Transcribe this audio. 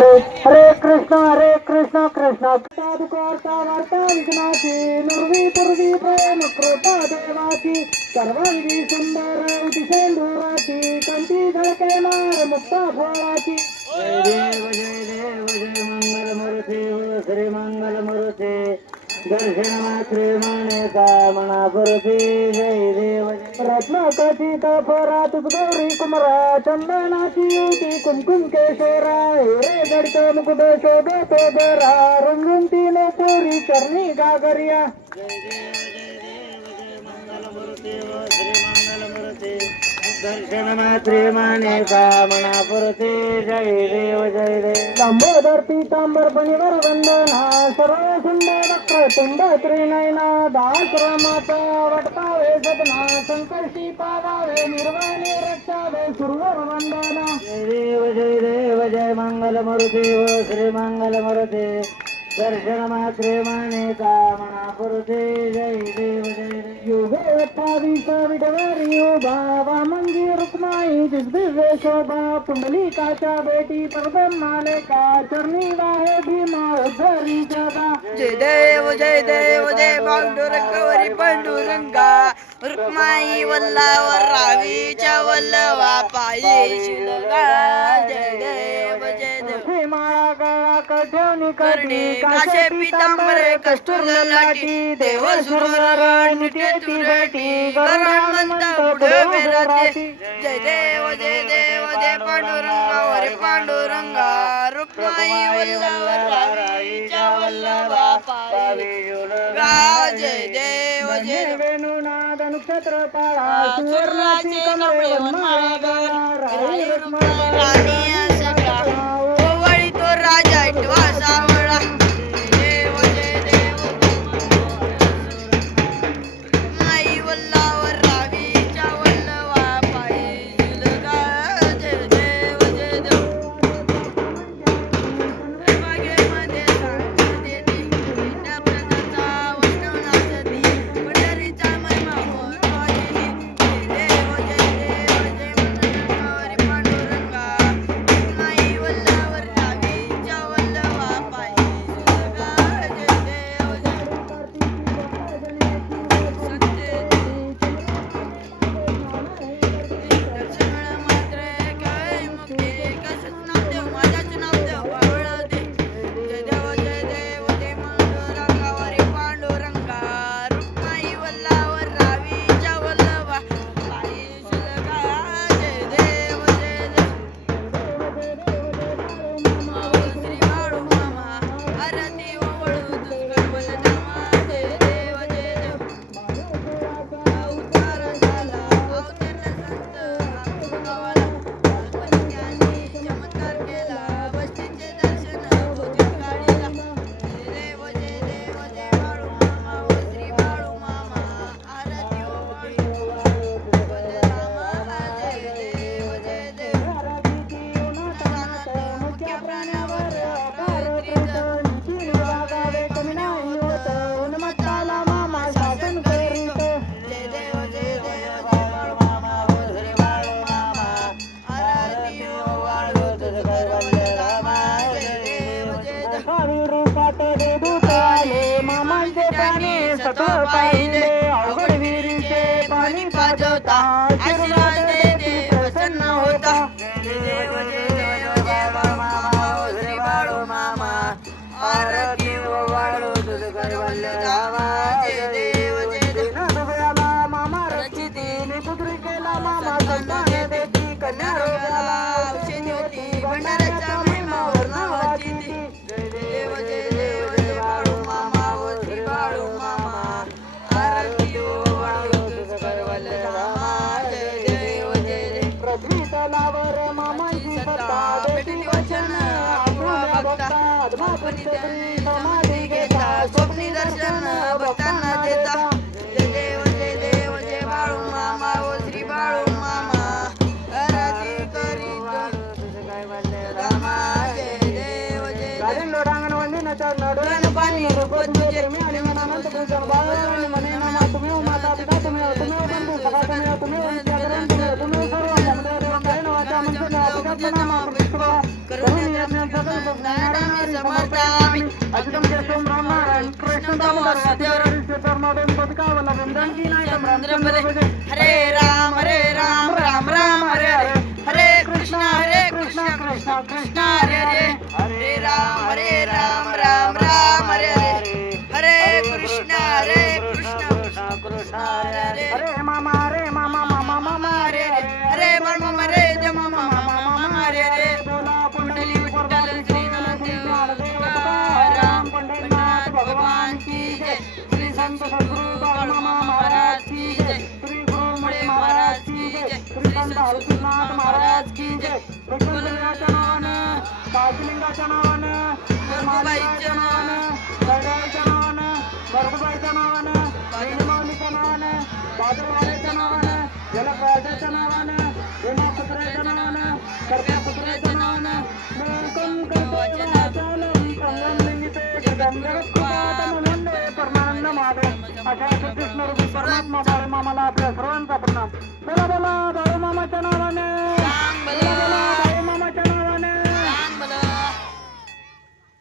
हरे हरे कृष्ण हरे कृष्ण कृष्ण साधु वार्ता वार्ता विघ्नाची नुर्वी पूर्वी प्रेम कृपा देवाची सर्वांगी सुंदर उदिसेंदुराची कंती धडके मार मुक्ता फळाची जय देव जय देव जय मंगल मूर्ती हो श्री मंगल मूर्ती. दर्शन मात्रे माने कामना पुरती जय देव रत्नाकथित परात गौरी कुमरा चंदनाची युती कुमकुम केशरा रे जडत मुकुट शोभत बरा रंगून तीन पोरी चरणी गागरिया दर्शन माने कामना पुरते जय देव जय देव लंबोदर पीतांबर पणिवर वंदना सर्व सुंदर तुंड त्रिनयना दाश्रमाचा वटपावे सपना संकर्षी पावावे निर्वाणी रक्षावे सुरवर वंदना जय देव जय देव जय मंगल मूर्ती हो श्री मंगल मूर्ती दर्शन मात्रे माने कामना पुरते जय देव जय युगे अठ्ठावीस विडवारी बाबा मंगी रुक्माई दिव्य शोभा पुंडलिकाच्या बेटी परब्रह्माले का चरणी वाहे भीमा उद्धरी जगा जय देव जय देव जय पांडुरंगवरी पांडुरंगा. रुक्माई वल्लावर रावीच्या वल्लवा पायी शिलगा. जय देव गळा कठवणी करणी काशे पितांबरे कस्तूर लाटी देव सुरवर नित्येती भेटी गरुडानंद पुढे विराते जय देव जय देव जय पांडुरंगावर पांडुरंगा रुक्माई वल्लावर रावीच्या वल्लवा पायी गा जय देव जय देव. वेणुनाद नक्षत्र काळा सुवर्णाची कमळे वनमाळा राई राई पाहिले अवघड विहिरीचे पाणी पाजवता आशीर्वाद देते प्रसन्न होता जय देव जय देव जय बाळू मामा ओ श्री बाळू मामा आरती ओवाळू तुझं कैवल्य धामा जय देव जय देव मामा रचिती पुत्री केला मामा संताने देती कन्या भक्ता समाधी घेता स्वप्नी दर्शन भक्तांना देता जय देव जय देव जय बाळू मामा ओ श्री बाळू मामा आरती करीत देव जय देव पाणी रुपत तुझे मी मनानंत पूजन बाळाने म्हणे नामा तुम्ही माता पिता तुम्ही तुम्ही बंधू सखा तुम्ही तुम्ही तुम्ही तुम्ही सर्व ममता देव काय नवाचा मंत्र नामा సమర్పయామి అజితం చేస్తాం రామ కృష్ణ దామోదర సత్యవరం సీతారామదేవి బతుకావల్ల హరే రామ महाराज की जय विठ्ठललिंगाच्या नावानं काशीलिंगाच्या नावानं गंगूबाईच्या नावानं गडाईच्या नावानं गरगूबाईच्या नावानं वेणुमाऊलीच्या नावानं बाजूवाड्याच्या नावानं जलप्रयाच्या नावानं विमापुत्राच्या नावानं कर्प्यापुत्राच्या नावानं लोकं कल्पवाचनं लिंगिते जगद्गुरुपादं मिळावे अशा श्रीकृष्ण रूपी परमात्मा बाळे मामाला आपल्या सर्वांचा प्रणाम. बोला बोला बाळे मामाच्या नावाने